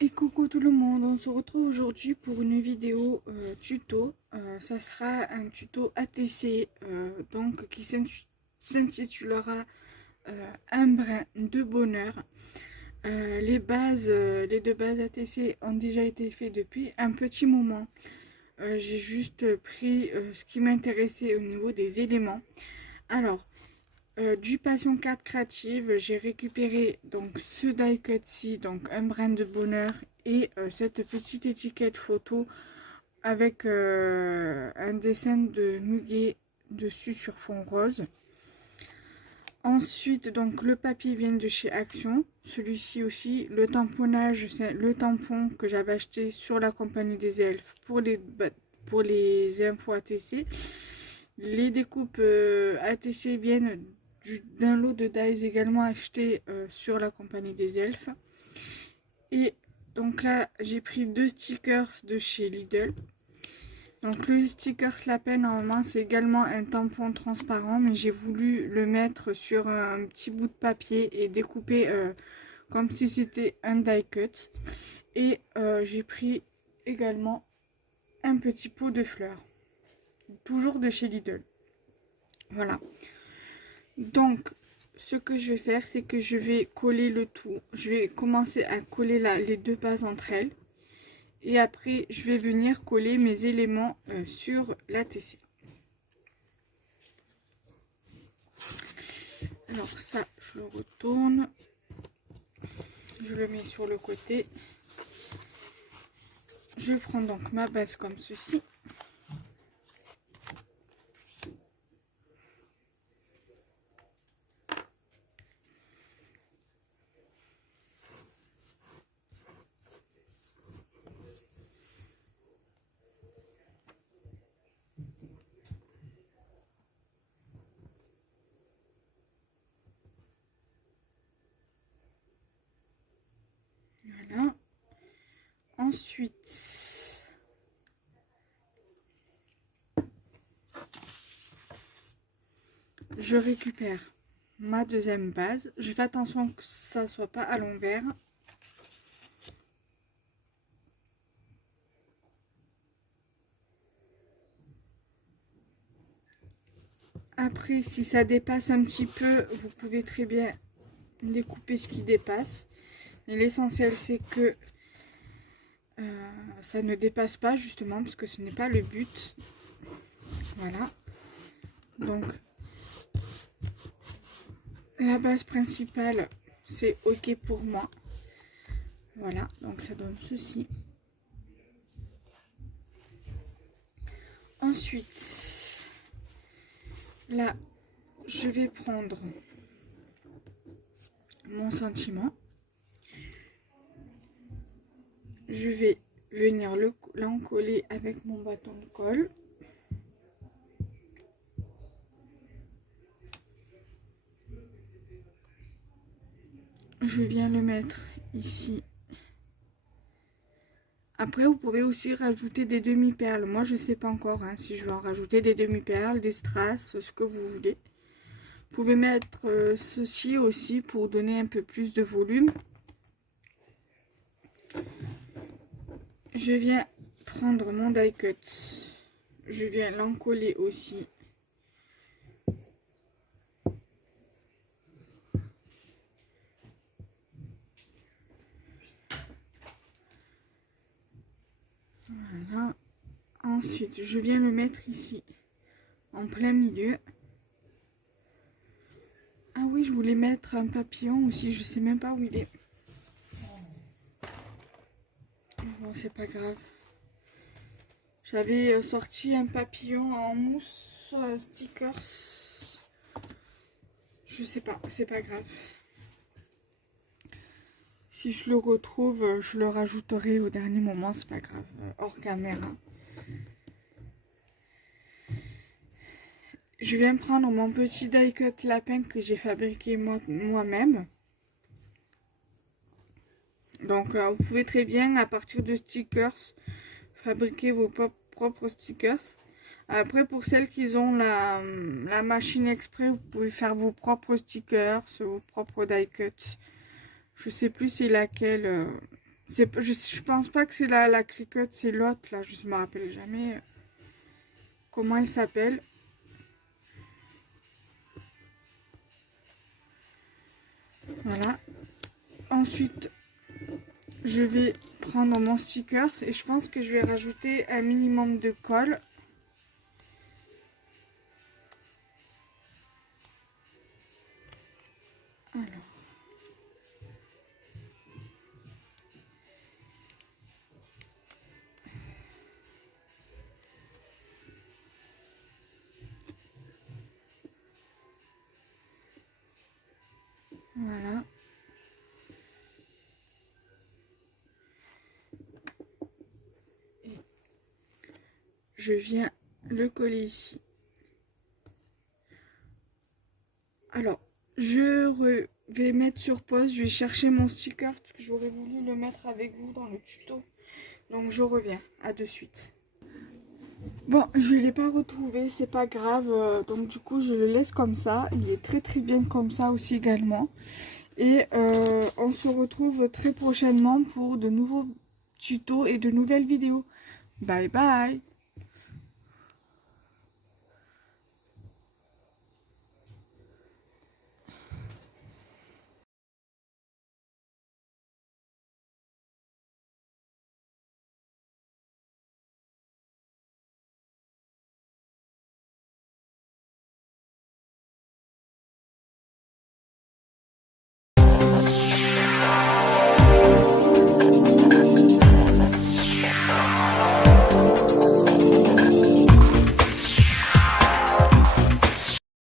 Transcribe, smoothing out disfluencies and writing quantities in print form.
Et coucou tout le monde, on se retrouve aujourd'hui pour une vidéo tuto. Ça sera un tuto ATC donc qui s'intitulera Un brin de bonheur. Les deux bases ATC ont déjà été faites depuis un petit moment. J'ai juste pris ce qui m'intéressait au niveau des éléments. Alors, du Passion Card Créative, j'ai récupéré donc ce die cut-ci, donc un brin de bonheur, et cette petite étiquette photo avec un dessin de muguet dessus sur fond rose. Ensuite, donc le papier vient de chez Action, celui-ci aussi. Le tamponnage, c'est le tampon que j'avais acheté sur la compagnie des elfes pour les infos ATC. Les découpes ATC viennent d'un lot de dies également acheté sur la compagnie des elfes. Et donc là, j'ai pris deux stickers de chez Lidl. Donc le sticker lapin, normalement, c'est également un tampon transparent, mais j'ai voulu le mettre sur un petit bout de papier et découper comme si c'était un die cut. Et j'ai pris également un petit pot de fleurs, toujours de chez Lidl. Voilà. Donc, ce que je vais faire, c'est que je vais coller le tout. Je vais commencer à coller les deux bases entre elles. Et après, je vais venir coller mes éléments sur l'ATC. Alors ça, je le retourne. Je le mets sur le côté. Je prends donc ma base comme ceci. Voilà. Ensuite, je récupère ma deuxième base. Je fais attention que ça soit pas à l'envers. Après, si ça dépasse un petit peu, vous pouvez très bien découper ce qui dépasse. Mais l'essentiel, c'est que ça ne dépasse pas, justement, parce que ce n'est pas le but. Voilà. Donc, la base principale, c'est OK pour moi. Voilà, donc ça donne ceci. Ensuite, là, je vais prendre mon sentiment. Je vais venir l'encoller avec mon bâton de colle. Je viens le mettre ici. Après, vous pouvez aussi rajouter des demi-perles. Moi, je ne sais pas encore si je vais en rajouter des demi-perles, des strass, ce que vous voulez. Vous pouvez mettre ceci aussi pour donner un peu plus de volume. Je viens prendre mon die cut. Je viens l'encoller aussi. Voilà. Ensuite, je viens le mettre ici, en plein milieu. Ah oui, je voulais mettre un papillon aussi, je sais même pas où il est. Bon, c'est pas grave. J'avais sorti un papillon en mousse stickers. Je sais pas, c'est pas grave. Si je le retrouve, je le rajouterai au dernier moment, c'est pas grave, hors caméra. Je viens prendre mon petit die cut lapin que j'ai fabriqué moi-même. Donc vous pouvez très bien, à partir de stickers, fabriquer vos propres stickers. Après, pour celles qui ont la machine exprès, vous pouvez faire vos propres stickers, vos propres die cuts. Je sais plus c'est laquelle. Je pense pas que c'est la Cricut, c'est l'autre là, je me rappelle jamais comment elle s'appelle. Voilà. Ensuite, je vais prendre mon sticker et je pense que je vais rajouter un minimum de colle. Alors. Voilà. Et je viens le coller ici. Alors, vais mettre sur pause, je vais chercher mon sticker parce que j'aurais voulu le mettre avec vous dans le tuto. Donc je reviens, à de suite. Bon, je ne l'ai pas retrouvé, c'est pas grave, donc du coup je le laisse comme ça. Il est très très bien comme ça aussi également. Et on se retrouve très prochainement pour de nouveaux tutos et de nouvelles vidéos. Bye bye!